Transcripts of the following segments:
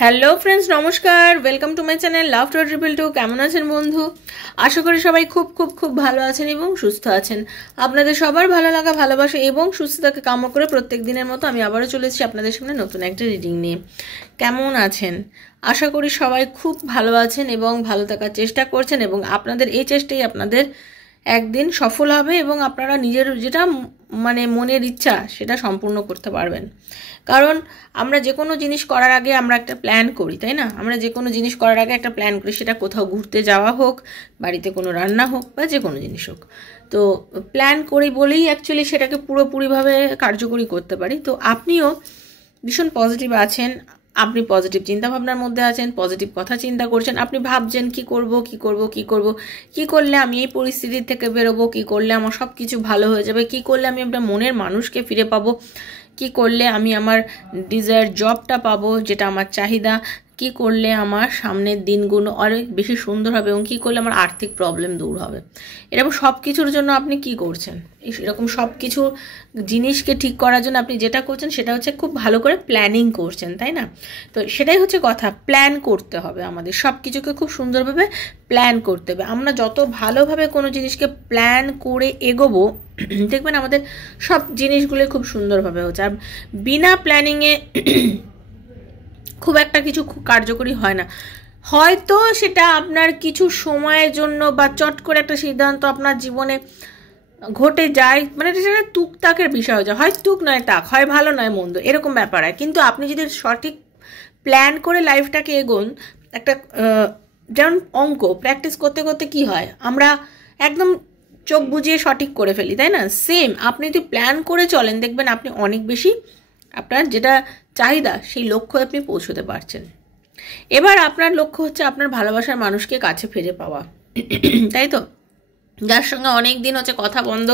Hello friends, নমস্কার। Welcome to my channel love to triple two. কেমন আছেন বন্ধু? আশা করি সবাই খুব খুব খুব ভালো আছেন এবং সুস্থ আছেন। আপনাদের সবার ভালো লাগা, ভালোবাসা এবং সুস্থতাকে কামনা করে প্রত্যেক দিনের মতো আমি আবারও চলে এসেছি আপনাদের সামনে নতুন একটা রিডিং নিয়ে। কেমন আছেন? আশা করি সবাই খুব ভালো আছেন এবং ভালো থাকার চেষ্টা করছেন, এবং আপনাদের এই চেষ্টাই আপনাদের একদিন সফল হবে এবং আপনারা নিজের যেটা মনের ইচ্ছা সেটা সম্পূর্ণ করতে পারবেন। কারণ আমরা যে কোনো জিনিস করার আগে আমরা একটা প্ল্যান করি, তাই না? আমরা যে কোনো জিনিস করার আগে একটা প্ল্যান করি, সেটা কোথাও ঘুরতে যাওয়া হোক, বাড়িতে কোনো রান্না হোক, বা যে কোনো জিনিস হোক। তো প্ল্যান করি বলেই অ্যাকচুয়ালি সেটাকে পুরোপুরিভাবে কার্যকরী করতে পারি। তো আপনিও ভীষণ পজিটিভ আছেন, আপনি পজিটিভ চিন্তাভাবনার মধ্যে আছেন, পজিটিভ কথা চিন্তা করছেন, আপনি ভাবছেন কি করব কি করব কি করব, কি করলে আমি এই পরিস্থিতি থেকে বেরোবো, কি করলে আমার সব কিছু ভালো হয়ে যাবে, কি করলে আমি আপনার মনের মানুষকে ফিরে পাবো, কি করলে আমি আমার ডিজায়ার জবটা পাবো যেটা আমার চাহিদা, কি করলে আমার সামনের দিনগুলো অনেক বেশি সুন্দর হবে, এবং কি করলে আমার আর্থিক প্রবলেম দূর হবে। এরকম সব কিছুর জন্য আপনি কি করছেন? এরকম সব কিছু জিনিসকে ঠিক করার জন্য আপনি যেটা করছেন সেটা হচ্ছে খুব ভালো করে প্ল্যানিং করছেন, তাই না? তো সেটাই হচ্ছে কথা, প্ল্যান করতে হবে। আমাদের সব কিছুকে খুব সুন্দরভাবে প্ল্যান করতে হবে। আমরা যত ভালোভাবে কোনো জিনিসকে প্ল্যান করে এগোবো, দেখবেন আমাদের সব জিনিসগুলো খুব সুন্দরভাবে হচ্ছে। আর বিনা প্ল্যানিংয়ে খুব একটা কিছু খুব কার্যকরী হয় না। হয়তো সেটা আপনার কিছু সময়ের জন্য বা চট করে একটা সিদ্ধান্ত আপনার জীবনে ঘটে যায়, সেটা তুকতাকের বিষয় হয়ে যায়, হয় তুক নয় তাক, হয় ভালো নয় মন্দ, এরকম ব্যাপার হয়। কিন্তু আপনি যদি সঠিক প্ল্যান করে লাইফটাকে এগোন, একটা যেমন অঙ্ক প্র্যাকটিস করতে করতে কি হয়, আমরা একদম চোখ বুজিয়ে সঠিক করে ফেলি, তাই না? সেম আপনি যদি প্ল্যান করে চলেন, দেখবেন আপনি অনেক বেশি আপনার যেটা চাহিদা সেই লক্ষ্যে আপনি পৌঁছতে পারছেন। এবার আপনার লক্ষ্য হচ্ছে আপনার ভালোবাসার মানুষকে কাছে ফিরে পাওয়া, তাই তো? যার সঙ্গে অনেক দিন হচ্ছে কথা বন্ধ,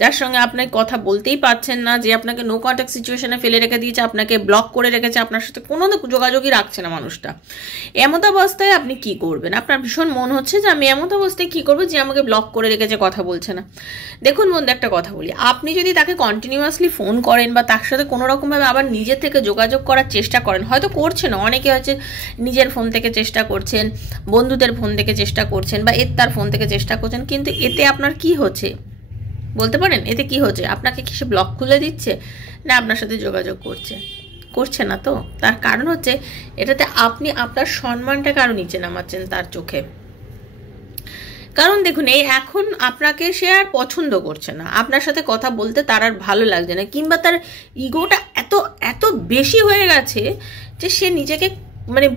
যার সঙ্গে আপনি কথা বলতেই পারছেন না, যে আপনাকে নো কন্ট্যাক্ট সিচুয়েশনে ফেলে রেখে দিয়েছে, আপনাকে ব্লক করে রেখেছে, আপনার সাথে কোনো যোগাযোগই রাখছে না মানুষটা। এমত অবস্থায় আপনি কি করবেন? আপনার ভীষণ মন হচ্ছে যে আমি এমত অবস্থায় কি করবো, যে আমাকে ব্লক করে রেখেছে, কথা বলছে না। দেখুন বন্ধু, একটা কথা বলি, আপনি যদি তাকে কন্টিনিউয়াসলি ফোন করেন বা তার সাথে কোনো রকমভাবে আবার নিজের থেকে যোগাযোগ করার চেষ্টা করেন, হয়তো করছেন, অনেকে হচ্ছে নিজের ফোন থেকে চেষ্টা করছেন, বন্ধুদের ফোন থেকে চেষ্টা করছেন, বা তার ফোন থেকে চেষ্টা করছেন, কিন্তু এতে আপনার কি হচ্ছে বলতে পারেন? এতে কি হচ্ছে? আপনাকে কি সে ব্লক খুলে দিচ্ছে, না আপনার সাথে যোগাযোগ করছে না? তো তার কারণ হচ্ছে এটাতে আপনি আপনার সম্মানটাকে আরো নিচে নামাচ্ছেন তার চোখে। কারণ দেখুন, এই এখন আপনাকে সে আর পছন্দ করছে না, আপনার সাথে কথা বলতে তার আর ভালো লাগছে না, কিংবা তার ইগোটা এত এত বেশি হয়ে গেছে যে সে নিজেকে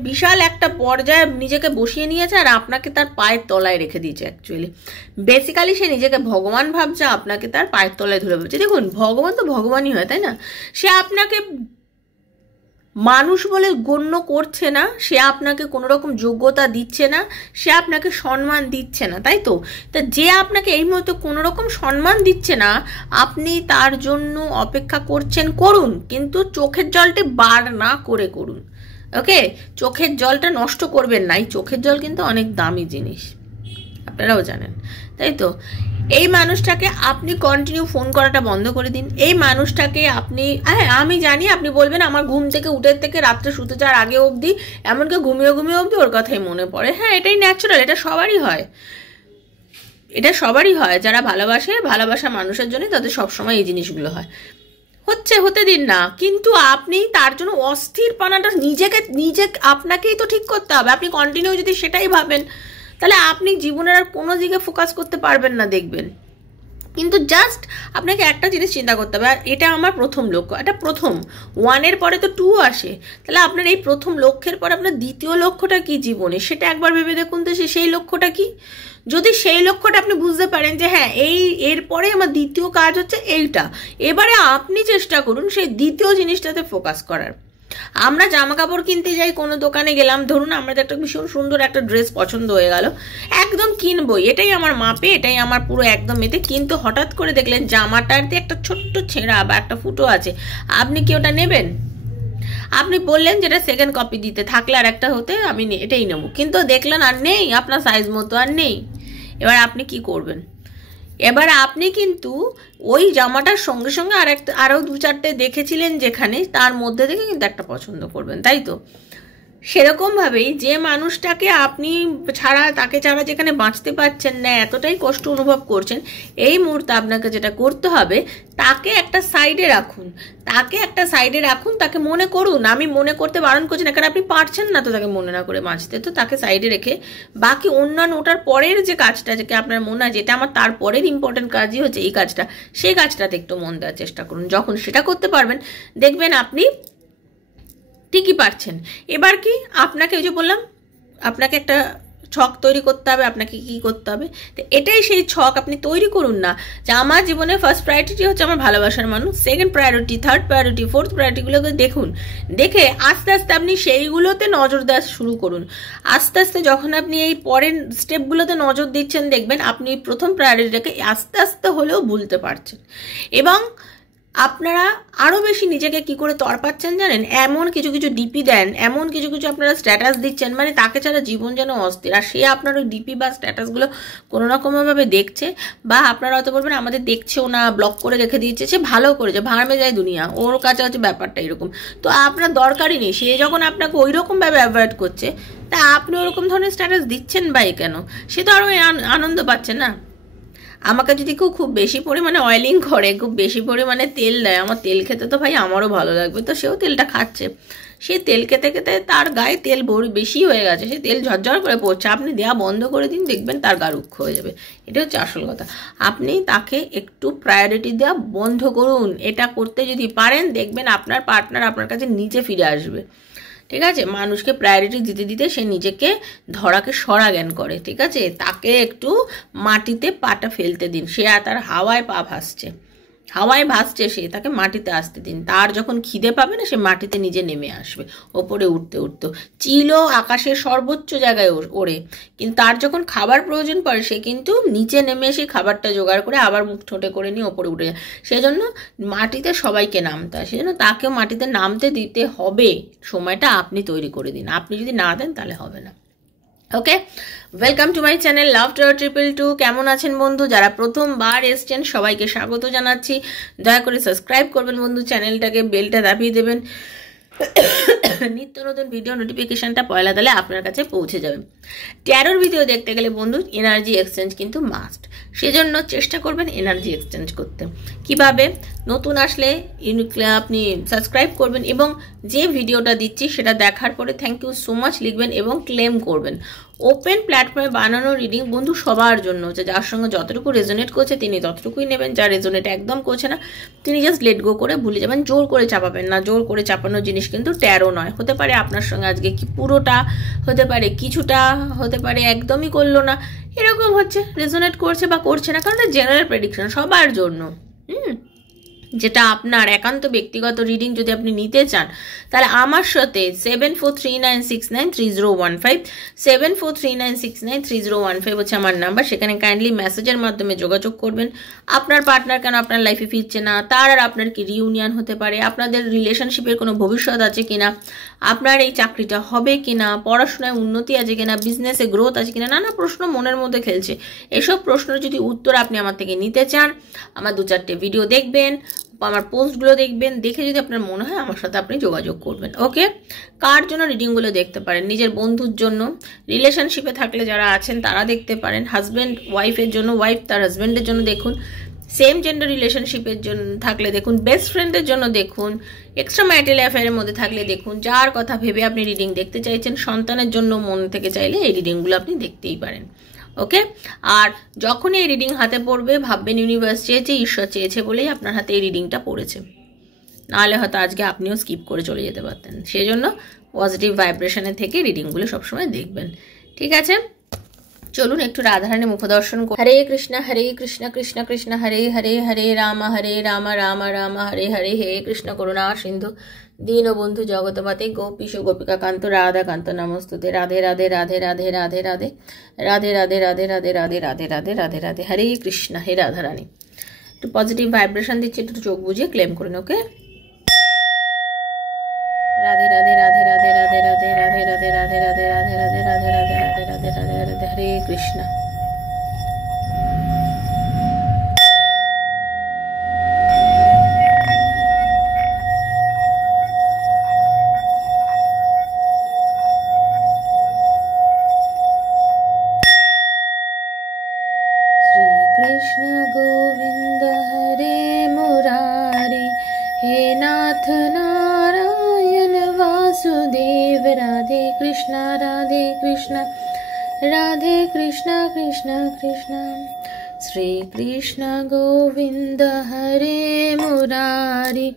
বিশাল একটা পর্যায়ে নিজেকে বসিয়ে নিয়েছে, আর আপনাকে তার পায়ের তলায় রেখে দিয়েছে। অ্যাকচুয়ালি বেসিক্যালি সে নিজেকে ভগবান ভাবছে, আপনাকে তার পায়ের তলায় ধরে ভাবছে। দেখুন, ভগবান তো ভগবানই হয়, তাই না? সে আপনাকে মানুষ বলে গণ্য করছে না, সে আপনাকে কোনো রকম যোগ্যতা দিচ্ছে না, সে আপনাকে সম্মান দিচ্ছে না, তাই তো? তা যে আপনাকে এই মুহূর্তে কোনো রকম সম্মান দিচ্ছে না, আপনি তার জন্য অপেক্ষা করছেন, করুন, কিন্তু চোখের জলটা বার না করে করুন। ওকে, চোখের জলটা নষ্ট করবেন না। এই চোখের জল কিন্তু অনেক দামি জিনিস, আপনারাও জানেন, তাই তো? এই মানুষটাকে আপনি কন্টিনিউ ফোন করাটা বন্ধ করে দিন। এই মানুষটাকে আপনি, হ্যাঁ আমি জানি আপনি বলবেন আমার ঘুম থেকে উঠে থেকে রাত্রে শুতে যাওয়ার আগে অবধি, এমনকি ঘুমিয়ে ঘুমিয়ে অবধি ওর কথাই মনে পড়ে। হ্যাঁ, এটাই ন্যাচারাল, এটা সবারই হয়, এটা সবারই হয়। যারা ভালোবাসা মানুষের জন্য তাদের সবসময় এই জিনিসগুলো হয়। হতে দিন না, কিন্তু আপনি তার জন্য অস্থিরপনাটা নিজে আপনাকেই তো ঠিক করতে হবে। আপনি কন্টিনিউ যদি সেটাই ভাবেন, তাহলে আপনি জীবনের আর কোনো দিকে ফোকাস করতে পারবেন না, দেখবেন। কিন্তু জাস্ট আপনাকে একটা জিনিস চিন্তা করতে হবে, আর এটা আমার প্রথম লক্ষ্য, এটা প্রথম, 1-এর পরে তো 2 আসে, তাহলে আপনার এই প্রথম লক্ষ্যের পরে আপনার দ্বিতীয় লক্ষ্যটা কি জীবনে, সেটা একবার ভেবে দেখুন তো, সেই লক্ষ্যটা কি। যদি সেই লক্ষ্যটা আপনি বুঝতে পারেন যে হ্যাঁ এরপরে আমার দ্বিতীয় কাজ হচ্ছে এইটা, এবারে আপনি চেষ্টা করুন সেই দ্বিতীয় জিনিসটাতে ফোকাস করার। আমরা জামা কাপড় কিনতে যাই, কোনো দোকানে গেলাম, ধরুন আমাদের একটা ভীষণ সুন্দর একটা ড্রেস পছন্দ হয়ে গেল, একদম কিনবই, এটাই আমার মাপে, এটাই আমার পুরো একদম এতে, কিন্তু হঠাৎ করে দেখলেন জামাটাতে একটা ছোট্ট ছেঁড়া বা একটা ফুটো আছে, আপনি কি ওটা নেবেন? আপনি বললেন যেটা সেকেন্ড কপি দিতে, থাকলে আর একটা হতে আমি এটাই নেবো, কিন্তু দেখলেন আর নেই, আপনার সাইজ মতো আর নেই। এবার আপনি কি করবেন? এবার আপনি কিন্তু ওই জামাটার সঙ্গে সঙ্গে আরও 2-4টে দেখেছিলেন যেখানে, তার মধ্যে থেকে কিন্তু একটা পছন্দ করবেন, তাই তো? সেরকমভাবেই যে মানুষটাকে আপনি তাকে ছাড়া যেখানে বাঁচতে পারছেন না, এতটাই কষ্ট অনুভব করছেন, এই মুহূর্তে আপনাকে যেটা করতে হবে, তাকে একটা সাইডে রাখুন। তাকে মনে করুন, আমি মনে করতে বারণ করছি না, কারণ আপনি পারছেন না তো তাকে মনে না করে বাঁচতে, তো তাকে সাইডে রেখে বাকি অন্যান্য ওটার পরের যে কাজটা, যেটা আপনার মনে হয় যেটা আমার তারপরের ইম্পর্টেন্ট কাজই হচ্ছে এই কাজটা, সেই কাজটাতে একটু মন দেওয়ার চেষ্টা করুন। যখন সেটা করতে পারবেন, দেখবেন আপনি ঠিকই পারছেন। এবার কি আপনাকে, ওই যে বললাম, আপনাকে একটা ছক তৈরি করতে হবে, আপনাকে কি করতে হবে, তো এটাই সেই ছক। আপনি তৈরি করুন না যে আমার জীবনে ফার্স্ট প্রায়োরিটি হচ্ছে আমার ভালোবাসার মানুষ, second priority, third priority, fourth প্রায়োরিটিগুলোকে দেখুন। দেখে আস্তে আস্তে আপনি সেইগুলোতে নজর দেওয়া শুরু করুন। আস্তে আস্তে যখন আপনি এই পরের স্টেপগুলোতে নজর দিচ্ছেন, দেখবেন আপনি প্রথম প্রায়োরিটিটাকে আস্তে আস্তে হলেও ভুলতে পারছেন। এবং আপনারা আরও বেশি নিজেকে কি করে তড়পাচ্ছেন জানেন, এমন কিছু কিছু ডিপি দেন, এমন কিছু কিছু আপনারা স্ট্যাটাস দিচ্ছেন, মানে তাকে ছাড়া জীবন যেন অস্থির। আর সে আপনার ওই ডিপি বা স্ট্যাটাসগুলো কোনো না কোনোভাবে দেখছে, বা আপনারা হয়তো বলবেন আমাদের দেখছেও না, ব্লক করে রেখে দিয়েছে, সে ভালো করেছে, ভাড়মে যায় দুনিয়া, ওর কাছে হচ্ছে ব্যাপারটা এরকম। তো আপনার দরকারই নেই, সে যখন আপনাকে ওই রকমভাবে অ্যাভয়েড করছে, তা আপনি ওরকম ধরনের স্ট্যাটাস দিচ্ছেন বাই কেন? সে তো আরও আনন্দ পাচ্ছে না। আমাকে যদি কেউ খুব বেশি পরিমাণে অয়েলিং করে, খুব বেশি পরিমাণে তেল দেয়, আমার তেল খেতে তো ভাই আমারও ভালো লাগবে, তো সেও তেলটা খাচ্ছে। সে তেল খেতে খেতে তার গায়ে তেল বেশি হয়ে গেছে, সে তেল ঝরঝর করে পড়ছে, আপনি দেওয়া বন্ধ করে দিন, দেখবেন তার গা রুক্ষ হয়ে যাবে। এটা হচ্ছে আসল কথা। আপনি তাকে একটু প্রায়োরিটি দেওয়া বন্ধ করুন। এটা করতে যদি পারেন, দেখবেন আপনার পার্টনার আপনার কাছে নিচে ফিরে আসবে। ঠিক আছে, মানুষকে প্রায়োরিটি দিতে দিতে সে নিজেকে ধরাকে সরা জ্ঞান করে। ঠিক আছে, তাকে একটু মাটিতে পাটা ফেলতে দিন। সে আর তার হাওয়ায় পা ভাসছে, সে, তাকে মাটিতে আসতে দিন। তার যখন খিদে পাবে না, সে মাটিতে নিজে নেমে আসবে, ওপরে উঠতে উঠতে। চিলও আকাশের সর্বোচ্চ জায়গায় ওড়ে, কিন্তু তার যখন খাবার প্রয়োজন পড়ে, সে কিন্তু নিচে নেমে এসে খাবারটা জোগাড় করে আবার মুখ ঠোঁটে করে নিয়ে ওপরে উঠে যায়। সেজন্য মাটিতে সবাইকে নামতে হয়, সেজন্য তাকেও মাটিতে নামতে দিতে হবে। সময়টা আপনি তৈরি করে দিন, আপনি যদি না দেন তাহলে হবে না। Okay, welcome to my channel love tower 222। কেমন আছেন বন্ধু? যারা প্রথমবার এসছেন সবাইকে স্বাগত জানাচ্ছি। দয়া করে সাবস্ক্রাইব করবেন বন্ধু চ্যানেলটাকে, বেলটা দাবিয়ে দেবেন, নিত্য নতুন ভিডিও নোটিফিকেশনটা পয়লা তাহলে আপনার কাছে পৌঁছে যাবে। ট্যারোর ভিডিও দেখতে গেলে বন্ধু এনার্জি এক্সচেঞ্জ কিন্তু মাস্ট, সেজন্য চেষ্টা করবেন এনার্জি এক্সচেঞ্জ করতে। কিভাবে? নতুন আসলে আপনি সাবস্ক্রাইব করবেন, এবং যে ভিডিওটা দিচ্ছি সেটা দেখার পরে থ্যাংক ইউ সো মাচ লিখবেন এবং ক্লেম করবেন। ওপেন প্ল্যাটফর্মে বানানো রিডিং বন্ধু সবার জন্য হচ্ছে, যার সঙ্গে যতটুকু রেজোনেট করছে তিনি ততটুকুই নেবেন, যা রেজোনেট একদম করছে না তিনি জাস্ট লেট গো করে ভুলে যাবেন। জোর করে চাপাবেন না, জোর করে চাপানোর জিনিস কিন্তু ট্যারো নয়। হতে পারে আপনার সঙ্গে আজকে কি পুরোটা, হতে পারে কিছুটা, হতে পারে একদমই করলো না, এরকম হচ্ছে, রেজোনেট করছে বা করছে না, কারণ এটা জেনারেল প্রেডিকশন সবার জন্য। যেটা আপনার একান্ত ব্যক্তিগত রিডিং যদি আপনি নিতে চান, তাহলে আমার সাথে 7439693015 7439693015 হচ্ছে আমার নাম্বার। সেখানে কাইন্ডলি মেসেজের মাধ্যমে যোগাযোগ করবেন। আপনার পার্টনার কেন আপনার লাইফে ফিরছে না, তার আর আপনার কি রিউনিয়ন হতে পারে, আপনাদের রিলেশনশিপের কোনো ভবিষ্যৎ আছে কিনা, আপনার এই চাকরিটা হবে কিনা, পড়াশোনায় উন্নতি আছে কিনা, বিজনেসে গ্রোথ আছে কিনা, নানা প্রশ্ন মনের মধ্যে খেলছে। এসব প্রশ্নের যদি উত্তর আপনি আমার থেকে নিতে চান, আমার 2-4টে ভিডিও দেখবেন, আমার পোস্টগুলো দেখবেন, দেখে যদি আপনার মনে হয় আমার সাথে আপনি যোগাযোগ করবেন। ওকে, কার জন্য রিডিংগুলো দেখতে পারেন? নিজের বন্ধুর জন্য, রিলেশনশিপে থাকলে যারা আছেন তারা দেখতে পারেন, হাজব্যান্ড ওয়াইফের জন্য, ওয়াইফ তার হাজব্যান্ডের জন্য দেখুন, সেম জেন্ডার রিলেশনশিপের জন্য থাকলে দেখুন, বেস্ট ফ্রেন্ডের জন্য দেখুন, এক্সট্রা ম্যারিটাল অ্যাফেয়ারের মধ্যে থাকলে দেখুন, যার কথা ভেবে আপনি রিডিং দেখতে চাইছেন, সন্তানের জন্য মন থেকে চাইলে এই রিডিংগুলো আপনি দেখতেই পারেন। ওকে, আর যখন এই রিডিং হাতে পড়বে ভাববেন ইউনিভার্স চেয়েছে, ঈশ্বর চেয়েছে বলেই আপনার হাতে এই রিডিংটা পড়েছে, নাহলে হয়তো আজকে আপনিও স্কিপ করে চলে যেতে পারতেন। সেজন্য পজিটিভ ভাইব্রেশনে থেকে রিডিংগুলো সবসময় দেখবেন। ঠিক আছে, চলুন একটু রাধারানী মুখদর্শন করি। হরে কৃষ্ণ কৃষ্ণ কৃষ্ণ হরে হরে, হরে রাম রাম রাম হরে হরে, হে কৃষ্ণ করুণা সিন্ধু দীনবন্ধু জগতপতে গোপীশ গোপিকা কান্ত রাধা কান্ত নমস্তুতে। রাধে রাধে রাধে রাধে রাধে রাধে রাধে রাধে রাধে রাধে রাধে রাধে রাধে রাধে রাধে হরে কৃষ্ণ। হে রাধারানী, একটু পজিটিভ ভাইব্রেশন দিচ্ছি, একটু চোখ বুঝিয়ে ক্লেম করুন। ওকে, রাধে রাধে রাধে রাধে রাধে রাধে রাধে রাধে রাধে রাধে রাধে রাধে রাধে রাধে রাধে রাধে রাধে রাধে হরে কৃষ্ণ। वासुदेव राधे कृष्ण राधे कृष्ण कृष्ण कृष्ण श्री कृष्ण गोविंद हरे मुरारी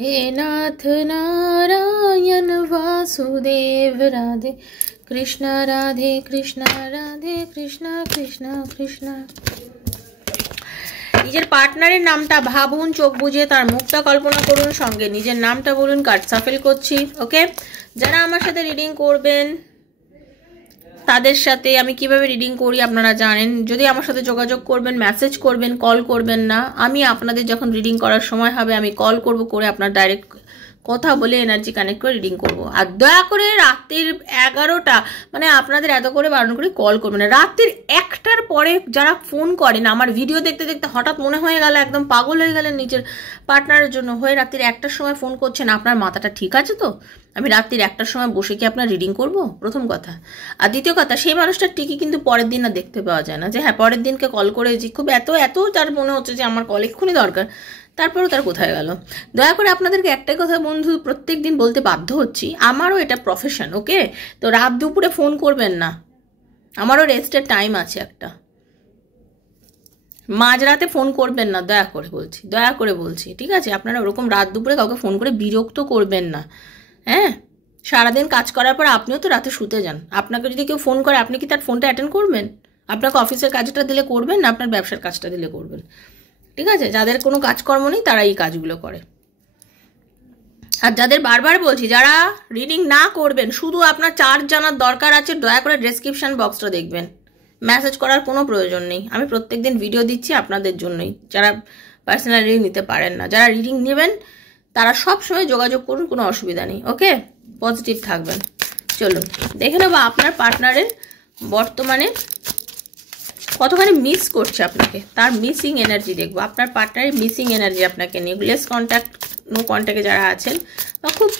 हे नाथ नारायण वासुदेव राधे कृष्ण कृष्ण कृष्ण कृष्ण। নিজের পার্টনারের নামটা ভাবুন, চোখ বুঝে তার মুখটা কল্পনা করুন, সঙ্গে নিজের নামটা বলুন। কার্ড সাফেল করছি। ওকে, যারা আমার সাথে রিডিং করবেন তাদের সাথে আমি কিভাবে রিডিং করি আপনারা জানেন। যদি আমার সাথে যোগাযোগ করবেন, মেসেজ করবেন, কল করবেন না। আমি আপনাদের যখন রিডিং করার সময় হবে আমি কল করব, করে আপনার ডাইরেক্ট কথা বলে এনার্জি কানেক্ট করে রিডিং করব। আর দয়া করে রাত্রির 11টা মানে আপনাদের এত করে বারণ করে কল করবেন না। রাত্রির 1টার পরে যারা ফোন করেন, আমার ভিডিও দেখতে দেখতে হঠাৎ মনে হয়ে গেল একদম পাগল হয়ে গেলেন নিজের পার্টনারের জন্য হয়ে রাত্রির 1টার সময় ফোন করছেন, আপনার মাথাটা ঠিক আছে তো? আমি রাত্রির 1টার সময় বসে কি আপনার রিডিং করব? প্রথম কথা। আর দ্বিতীয় কথা, সেই মানুষটার টিকি কিন্তু পরের দিন আর দেখতে পাওয়া যায় না, যে হ্যাঁ পরের দিনকে কল করে যে খুব এত তার মনে হচ্ছে যে আমার কল এক্ষুনি দরকার, তারপরও তার কোথায় গেল। দয়া করে আপনাদেরকে একটাই কথা বন্ধু প্রত্যেক দিন বলতে বাধ্য হচ্ছি, আমারও এটা প্রফেশন। ওকে, তো রাত দুপুরে ফোন করবেন না, আমারও রেস্টের টাইম আছে একটা। মাঝরাতে ফোন করবেন না, দয়া করে বলছি, ঠিক আছে? আপনারা ওরকম রাত দুপুরে কাউকে ফোন করে বিরক্ত করবেন না। হ্যাঁ, সারাদিন কাজ করার পর আপনিও তো রাতে শুতে যান। আপনাকে যদি কেউ ফোন করে আপনি কি তার ফোনটা অ্যাটেন্ড করবেন? আপনাকে অফিসের কাজটা দিলে করবেন না, আপনার ব্যবসার কাজটা দিলে করবেন, ঠিক আছে? যাদের কোনো কাজকর্ম নেই তারা এই কাজগুলো করে। আর যাদের বারবার বলছি, যারা রিডিং না করবেন, শুধু আপনার চার্জ জানার দরকার আছে, দয়া করে ডেসক্রিপশন বক্সটা দেখবেন। মেসেজ করার কোনো প্রয়োজন নেই। আমি প্রত্যেকদিন ভিডিও দিচ্ছি আপনাদের জন্যই, যারা পার্সোনাল রিডিং নিতে পারেন না। যারা রিডিং নেবেন তারা সব সময় যোগাযোগ করুন, কোনো অসুবিধা নেই। ওকে, পজিটিভ থাকবেন। চলুন দেখে নেবো আপনার পার্টনারের বর্তমানে কতখানি মিস করছে আপনাকে, তার মিসিং এনার্জি দেখবো। আপনার পার্টনারের মিসিং এনার্জি আপনাকে নিয়ে, লেস কন্ট্যাক্ট, নো কন্ট্যাক্টে যারা আছেন বা খুব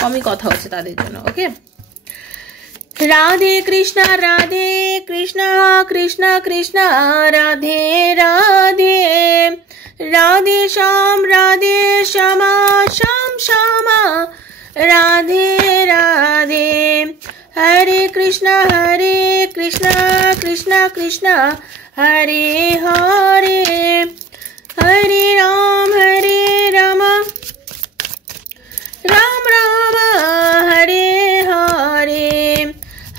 কমই কথা হচ্ছে তাদের জন্য। ওকে, রাধে কৃষ্ণ কৃষ্ণ কৃষ্ণ রাধে রাধে রাধে শ্যাম শ্যাম শ্যামা রাধে রাধে हरे कृष्णा कृष्णा कृष्णा हरे हरे हरे राम राम राम हरे हरे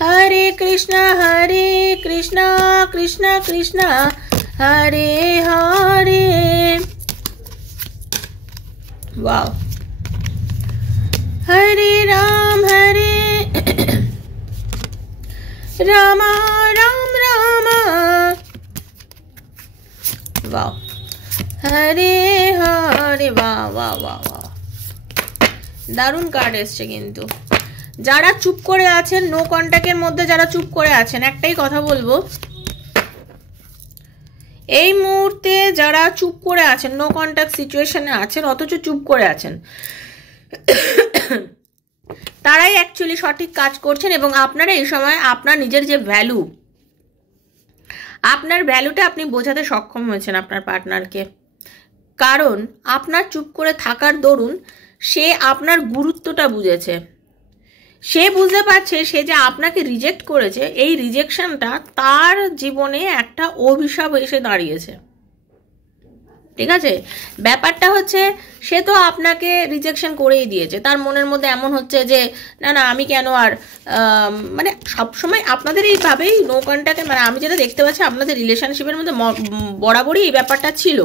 हरे कृष्णा कृष्णा कृष्णा हरे हरे। वाव, हरे राम राम राम वाह, हरे हरे वाह वाह वाह वाह, দারুণ কার্ড এসছে। কিন্তু যারা চুপ করে আছেন, নো কন্ট্যাক্টের মধ্যে যারা চুপ করে আছেন, একটাই কথা বলবো, এই মুহূর্তে যারা চুপ করে আছেন, নো কন্ট্যাক্ট সিচুয়েশনে আছেন, অথচ চুপ করে আছেন, তারাই অ্যাকচুয়ালি সঠিক কাজ করছেন। এবং আপনারা এই সময় আপনার নিজের যে ভ্যালু, আপনার ভ্যালুটা আপনি বোঝাতে সক্ষম হয়েছেন আপনার পার্টনারকে। কারণ আপনার চুপ করে থাকার দরুন সে আপনার গুরুত্বটা বুঝেছে। সে বুঝতে পারছে সে যে আপনাকে রিজেক্ট করেছে, এই রিজেকশনটা তার জীবনে একটা অভিশাপ এসে দাঁড়িয়েছে। ঠিক আছে, ব্যাপারটা হচ্ছে সে তো আপনাকে রিজেকশন করেই দিয়েছে, তার মনের মধ্যে এমন হচ্ছে যে না না আমি কেন আর মানে সবসময় আপনাদের এইভাবেই নো কন্ট্যাক্টে, মানে আমি যেটা দেখতে পাচ্ছি আপনাদের রিলেশনশিপের মধ্যে বরাবরই এই ব্যাপারটা ছিল।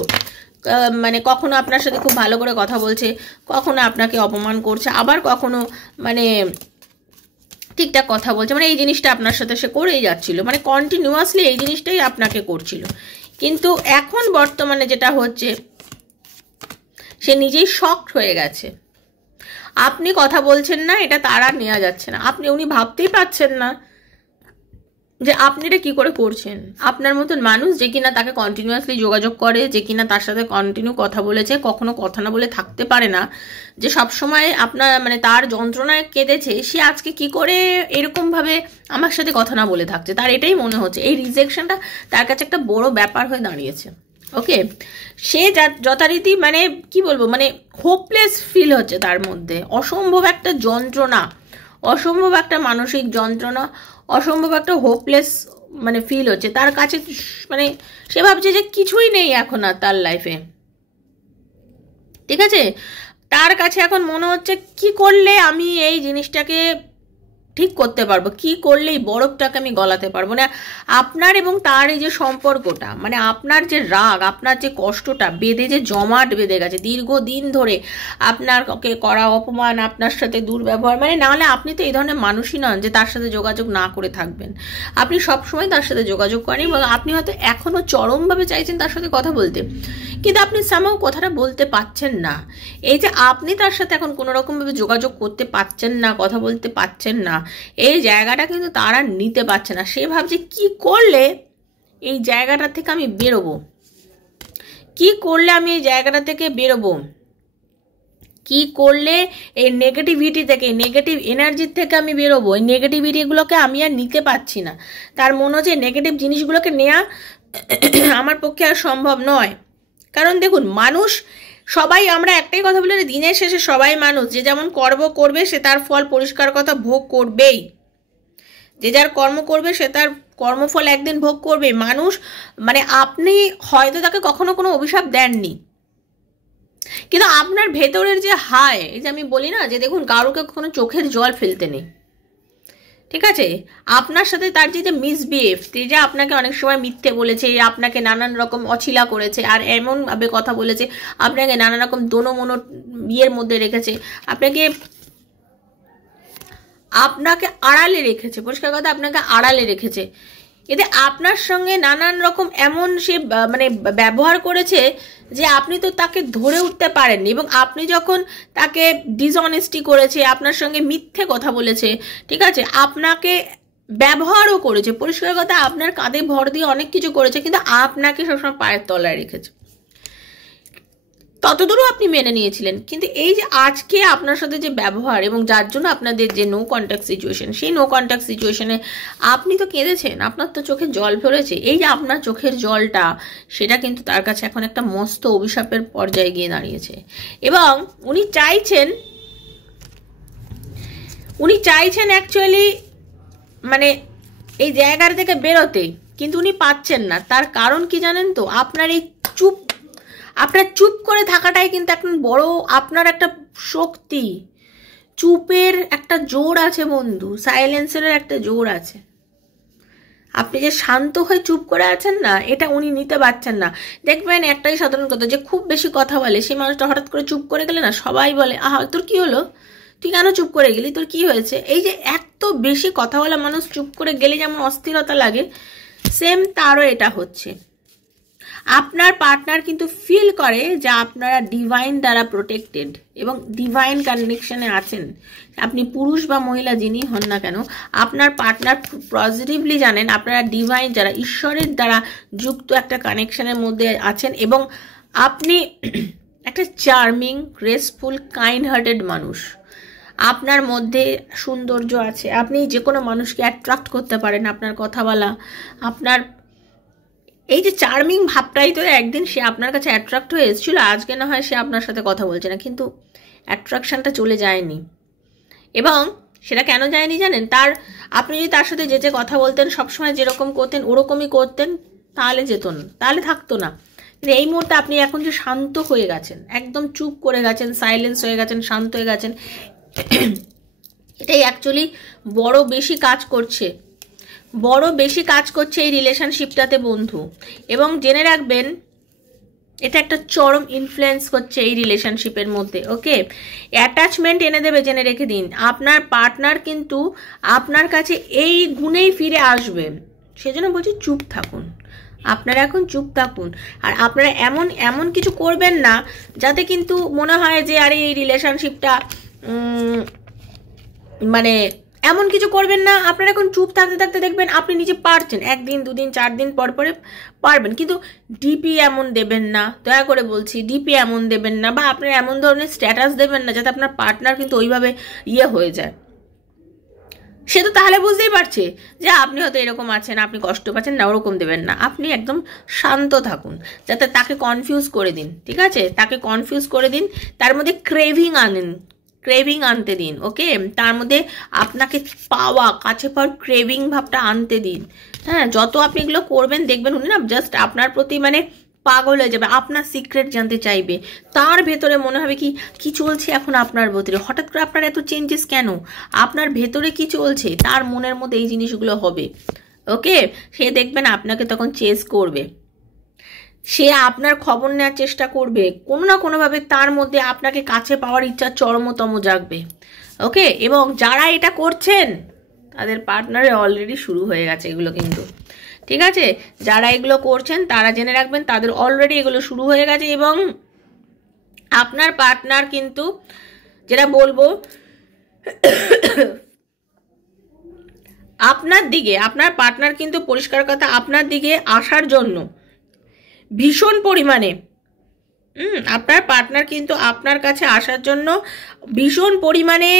মানে কখনো আপনার সাথে খুব ভালো করে কথা বলছে, কখনো আপনাকে অপমান করছে, আবার কখনো মানে ঠিকঠাক কথা বলছে, মানে এই জিনিসটা আপনার সাথে সে করেই যাচ্ছিল, মানে কন্টিনিউয়াসলি এই জিনিসটাই আপনাকে করছিল। কিন্তু এখন বর্তমানে যেটা হচ্ছে, সে নিজেই শকড হয়ে গেছে। আপনি কথা বলছেন না, এটা তার আর নেওয়া যাচ্ছে না। উনি ভাবতেই পারছেন না যে আপনি এটা কি করে করছেন। আপনার মতন মানুষ যে কিনা তাকে কন্টিনিউয়াসলি যোগাযোগ করে, যে কিনা তার সাথে কন্টিনিউ কথা বলেছে, কখনো কথা না বলে থাকতে পারে না, যে সবসময় আপনার মানে তার যন্ত্রণায় কেঁদেছে, সে আজকে কি করে এরকমভাবে আমার সাথে কথা না বলে থাকছে, তার এটাই মনে হচ্ছে। এই রিজেকশনটা তার কাছে একটা বড় ব্যাপার হয়ে দাঁড়িয়েছে। ওকে, সে যথারীতি মানে কি বলবো, মানে হোপলেস ফিল হচ্ছে তার মধ্যে, অসম্ভব একটা যন্ত্রণা অসম্ভব একটা মানসিক যন্ত্রণা, অসম্ভব একটা হোপলেস মানে ফিল হচ্ছে তার কাছে। মানে সে ভাবছে যে কিছুই নেই এখন আর তার লাইফে, ঠিক আছে? তার কাছে এখন মনে হচ্ছে কি করলে আমি এই জিনিসটাকে ঠিক করতে পারবো, কি করলে এই বরফটাকে আমি গলাতে পারবো না। আপনার এবং তার এই যে সম্পর্কটা, মানে আপনার যে রাগ, আপনার যে কষ্টটা বেঁধে যে জমাট বেঁধে গেছে দীর্ঘদিন ধরে, আপনারকে করা অপমান, আপনার সাথে দুর্ব্যবহার, মানে নাহলে আপনি তো এই ধরনের মানুষই নন যে তার সাথে যোগাযোগ না করে থাকবেন। আপনি সবসময় তার সাথে যোগাযোগ করেন এবং আপনি হয়তো এখনও চরমভাবে চাইছেন তার সাথে কথা বলতে, কিন্তু আপনি সামাও কথাটা বলতে পারছেন না। এই যে আপনি তার সাথে এখন কোনো রকমভাবে যোগাযোগ করতে পারছেন না, কথা বলতে পারছেন না, এই জায়গাটা কিন্তু তারা নিতে পারছে না। সে ভাবছে কি করলে এই জায়গাটা থেকে আমি বেরোবো, কি করলে আমি এই জায়গাটা থেকে বেরোবো, কি করলে এই নেগেটিভিটি থেকে, নেগেটিভ এনার্জির থেকে আমি বেরোবো। এই নেগেটিভিটিগুলোকে আমি আর নিতে পারছি না। তার মনে হচ্ছে নেগেটিভ জিনিসগুলোকে নেওয়া আমার পক্ষে আর সম্ভব নয়। কারণ দেখুন, মানুষ সবাই, আমরা একটাই কথা বলি, দিনের শেষে সবাই মানুষ, যে যেমন কর্ম করবে সে তার ফল পরিষ্কার কথা ভোগ করবেই। যে যার কর্ম করবে সে তার কর্মফল একদিন ভোগ করবে। মানুষ মানে আপনি হয়তো তাকে কখনো কোনো অভিশাপ দেননি, কিন্তু আপনার ভেতরের যে হায়, এই যে আমি বলি না যে দেখুন কারোকে কখনো চোখের জল ফেলতে নেই, ঠিক আছে? আপনার সাথে তার যে মিসবিহেভ, যে আপনাকে অনেক সময় মিথ্যে বলেছে, আপনাকে নানান রকম অছিলা করেছে, আর এমনভাবে কথা বলেছে, আপনাকে নানান রকম দোনো-মোনো ইয়ের মধ্যে রেখেছে, আপনাকে আড়ালে রেখেছে, পরিষ্কার কথা আপনাকে আড়ালে রেখেছে। এতে আপনার সঙ্গে নানান রকম এমন সে মানে ব্যবহার করেছে যে আপনি তো তাকে ধরে উঠতে পারেননি। এবং আপনি যখন তাকে ডিসঅনেস্টি করেছে, আপনার সঙ্গে মিথ্যে কথা বলেছে, ঠিক আছে, আপনাকে ব্যবহারও করেছে, পরিষ্কার কথা আপনার কাঁধে ভর দিয়ে অনেক কিছু করেছে, কিন্তু আপনাকে সবসময় পায়ের তলায় রেখেছে, ততদূরও আপনি মেনে নিয়েছিলেন। কিন্তু এই যে আজকে আপনার সাথে যে ব্যবহার, এবং যার জন্য আপনাদের যে নো কন্ট্যাক্ট সিচুয়েশন, সেই নো কন্ট্যাক্ট সিচুয়েশনে আপনি তো কেঁদেছেন, আপনার তো চোখে জল ফেলেছে। এই যে আপনার চোখের জলটা, সেটা কিন্তু তার কাছে এখন একটা মস্ত অভিশাপের পর্যায়ে গিয়ে দাঁড়িয়েছে। এবং উনি চাইছেন অ্যাকচুয়ালি মানে এই জায়গার থেকে বেরোতে, কিন্তু উনি পাচ্ছেন না। তার কারণ কি জানেন তো? আপনার চুপ করে থাকাটাই কিন্তু এখন বড় আপনার একটা শক্তি। চুপের একটা জোর আছে বন্ধু, সাইলেন্সের একটা জোর আছে। আপনি যে শান্ত হয়ে চুপ করে আছেন না, এটা উনি নিতে পারছেন না। দেখবেন একটাই সাধারণ কথা, যে খুব বেশি কথা বলে সেই মানুষটা হঠাৎ করে চুপ করে গেলে না, সবাই বলে আহা তোর কি হলো, তুই কেন চুপ করে গেলি, তোর কি হয়েছে? এই যে এত বেশি কথা বলা মানুষ চুপ করে গেলে যেমন অস্থিরতা লাগে, সেম তারও এটা হচ্ছে। আপনার পার্টনার কিন্তু ফিল করে যে আপনারা ডিভাইন দ্বারা প্রোটেক্টেড এবং ডিভাইন কানেকশনে আছেন। আপনি পুরুষ বা মহিলা যিনি হন না কেন, আপনার পার্টনার পজিটিভলি জানেন আপনারা ডিভাইন, যারা ঈশ্বরের দ্বারা যুক্ত একটা কানেকশনের মধ্যে আছেন। এবং আপনি একটা চার্মিং, গ্রেসফুল, কাইন্ড হার্টেড মানুষ। আপনার মধ্যে সৌন্দর্য আছে, আপনি যে কোনো মানুষকে অ্যাট্রাক্ট করতে পারেন আপনার কথা বলা, আপনার এই যে চার্মিং ভাবটাই তো একদিন সে আপনার কাছে অ্যাট্রাক্ট হয়ে এসেছিল। আজকে না হয় সে আপনার সাথে কথা বলছে না, কিন্তু অ্যাট্রাকশনটা চলে যায়নি। এবং সেটা কেন যায়নি জানেন? আপনি যদি তার সাথে যে কথা বলতেন, সবসময় যেরকম করতেন ওরকমই করতেন, তাহলে যেত না, তাহলে থাকতো না। কিন্তু এই মুহূর্তে আপনি এখন যে শান্ত হয়ে গেছেন, একদম চুপ করে গেছেন, সাইলেন্স হয়ে গেছেন, শান্ত হয়ে গেছেন, এটাই অ্যাকচুয়ালি বড় বেশি কাজ করছে এই রিলেশনশিপটাতে বন্ধু। এবং জেনে রাখবেন এটা একটা চরম ইনফ্লুয়েন্স করছে এই রিলেশনশিপের মধ্যে। ওকে, অ্যাটাচমেন্ট এনে দেবে, জেনে রেখে দিন। আপনার পার্টনার কিন্তু আপনার কাছে এই গুণেই ফিরে আসবে। সেজন্য বলছি চুপ থাকুন, আপনারা এখন চুপ থাকুন। আর আপনারা এমন কিছু করবেন না যাতে কিন্তু মনে হয় যে আরে এই রিলেশনশিপটা মানে এমন কিছু করবেন না। আপনারা এখন চুপ থাকতে থাকতে দেখবেন আপনি নিজে পারছেন, 1 দিন 2 দিন 4 দিন পর পরে পারবেন। কিন্তু ডিপি এমন দেবেন না, দয়া করে বলছি, ডিপি এমন দেবেন না, বা আপনার এমন ধরনের স্ট্যাটাস দেবেন না যাতে আপনার পার্টনার কিন্তু ওইভাবে হয়ে যায়। সে তো তাহলে বুঝতেই পারছে যে আপনি হয়তো এরকম আছেন, আপনি কষ্ট পাচ্ছেন না, ওরকম দেবেন না। আপনি একদম শান্ত থাকুন, যাতে তাকে কনফিউজ করে দিন, ঠিক আছে? তাকে কনফিউজ করে দিন, তার মধ্যে ক্রেভিং আনেন, ক্রেভিং আনতে দিন। ওকে, তার মধ্যে আপনাকে পাওয়া, কাছে পাওয়ার ক্রেভিং ভাবটা আনতে দিন। হ্যাঁ, যত আপনি এগুলো করবেন দেখবেন উনি না জাস্ট আপনার প্রতি মানে পাগল হয়ে যাবে, আপনার সিক্রেট জানতে চাইবে। তার ভেতরে মনে হবে কি কি চলছে এখন আপনার ভেতরে, হঠাৎ করে আপনার এত চেঞ্জেস কেন, আপনার ভেতরে কি চলছে, তার মনের মধ্যে এই জিনিসগুলো হবে। ওকে, সে দেখবেন আপনাকে তখন চেস করবে, সে আপনার খবর নেওয়ার চেষ্টা করবে, কোনো না কোনোভাবে তার মধ্যে আপনাকে কাছে পাওয়ার ইচ্ছা চরমতম জাগবে। ওকে, এবং যারা এটা করছেন তাদের পার্টনারে অলরেডি শুরু হয়ে গেছে এগুলো কিন্তু, ঠিক আছে? যারা এগুলো করছেন তারা জেনে রাখবেন তাদের অলরেডি এগুলো শুরু হয়ে গেছে। এবং আপনার পার্টনার কিন্তু, যেটা বলবো, আপনার দিকে, আপনার পার্টনার কিন্তু পরিষ্কার কথা আপনার দিকে আসার জন্য ভীষণ পরিমাণে, আপনার পার্টনার কিন্তু আপনার কাছে আসার জন্য ভীষণ পরিমাণে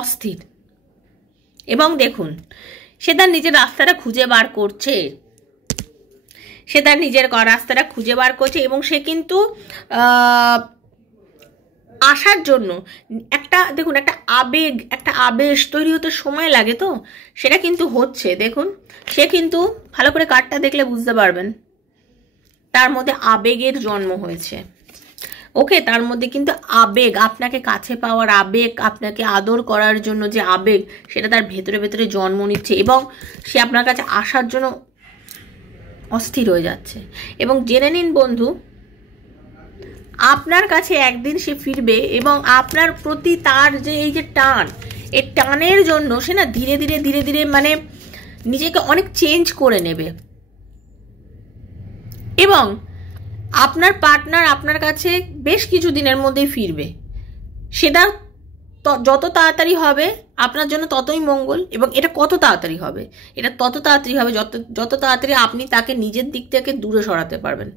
অস্থির। এবং দেখুন, সে তার নিজের রাস্তাটা খুঁজে বার করছে, সে তার নিজের রাস্তাটা খুঁজে বার করছে। এবং সে কিন্তু আসার জন্য একটা, দেখুন, একটা আবেগ, একটা আবেশ তৈরি হতে সময় লাগে, তো সেটা কিন্তু হচ্ছে। দেখুন, সে কিন্তু ভালো করে কার্ডটা দেখলে বুঝতে পারবেন তার মধ্যে আবেগের জন্ম হয়েছে। ওকে, তার মধ্যে কিন্তু আবেগ, আপনাকে কাছে পাওয়ার আবেগ, আপনাকে আদর করার জন্য যে আবেগ, সেটা তার ভেতরে ভেতরে জন্ম নিচ্ছে এবং সে আপনার কাছে আসার জন্য অস্থির হয়ে যাচ্ছে। এবং জেনে নিন বন্ধু, আপনার কাছে একদিন সে ফিরবে এবং আপনার প্রতি তার যে এই যে টান, এই টানের জন্য সে না ধীরে ধীরে ধীরে ধীরে মানে নিজেকে অনেক চেঞ্জ করে নেবে। এবং আপনার পার্টনার আপনার কাছে বেশ কিছু দিনের মধ্যেই ফিরবে, সেটা যত তাড়াতাড়ি হবে আপনার জন্য ততই মঙ্গল। এবং এটা কত তাড়াতাড়ি হবে, এটা তত তাড়াতাড়ি হবে যত তাড়াতাড়ি আপনি তাকে নিজের দিক থেকে দূরে সরাতে পারবেন।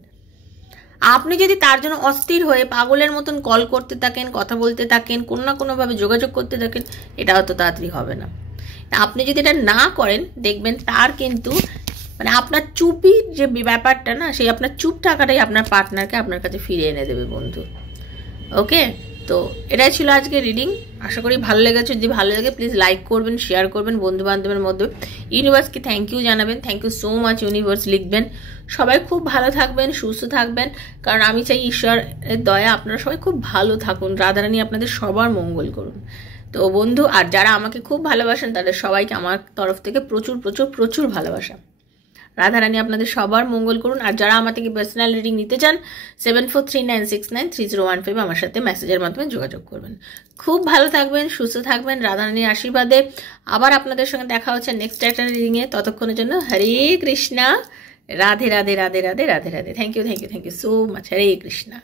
আপনি যদি তার জন্য অস্থির হয়ে পাগলের মতন কল করতে থাকেন, কথা বলতে থাকেন, কোনো না কোনোভাবে যোগাযোগ করতে থাকেন, এটা অত তাড়াতাড়ি হবে না। আপনি যদি এটা না করেন দেখবেন তার কিন্তু মানে আপনার চুপির যে ব্যাপারটা না, সেই আপনার চুপ থাকাটাই আপনার পার্টনারকে আপনার কাছে ফিরিয়ে এনে দেবে বন্ধু। ওকে, তো এটাই ছিল আজকে রিডিং। আশা করি ভালো লেগেছে। যদি ভালো লাগে প্লিজ লাইক করবেন, শেয়ার করবেন বন্ধু বান্ধবের মধ্যে। ইউনিভার্সকে থ্যাংক ইউ জানাবেন, thank you so much universe লিখবেন। সবাই খুব ভালো থাকবেন, সুস্থ থাকবেন, কারণ আমি চাই ঈশ্বরের দয়া আপনারা সবাই খুব ভালো থাকুন, রাধারানী আপনাদের সবার মঙ্গল করুন। তো বন্ধু, আর যারা আমাকে খুব ভালোবাসেন তাদের সবাইকে আমার তরফ থেকে প্রচুর প্রচুর প্রচুর ভালোবাসা। রাধারানী আপনাদের সবার মঙ্গল করুন। আর যারা আমার থেকে পার্সোনাল রিডিং নিতে চান 7439693015 আমার সাথে মেসেজের মাধ্যমে যোগাযোগ করবেন। খুব ভালো থাকবেন, সুস্থ থাকবেন, রাধারানীর আশীর্বাদে আবার আপনাদের সঙ্গে দেখা হচ্ছে নেক্সট একটা রিডিংয়ে। ততক্ষণের জন্য Hare Krishna, Radhe Radhe Radhe Radhe Radhe Radhe. Thank you so much. Hare Krishna.